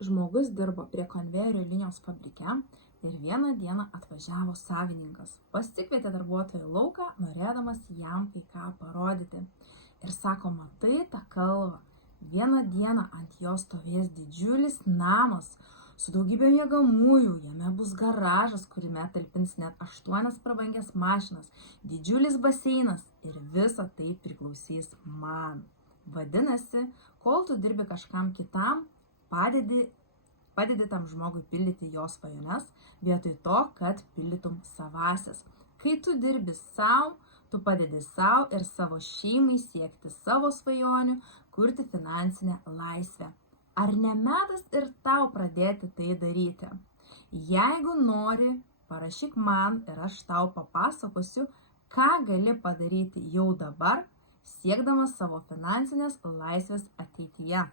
Žmogus dirbo prie konvejerio linijos fabrike ir vieną dieną atvažiavo savininkas. Pasikvietė darbuotoją į lauką, norėdamas jam kai ką parodyti. Ir sako, matai tą kalvą. Vieną dieną ant jos stovės didžiulis namas su daugybė miegamųjų. Jame bus garažas, kuriame talpins net 8 prabangias mašinas, didžiulis baseinas ir visa tai priklausys man. Vadinasi, kol tu dirbi kažkam kitam, padedi tam žmogui pildyti jo svajones, vietoj to, kad pildytum savasias. Kai tu dirbi savo, tu padedi savo ir savo šeimai siekti savo svajonių, kurti finansinę laisvę. Ar ne metas ir tau pradėti tai daryti? Jeigu nori, parašyk man ir aš tau papasakosiu, ką gali padaryti jau dabar, siekdamas savo finansinės laisvės ateityje.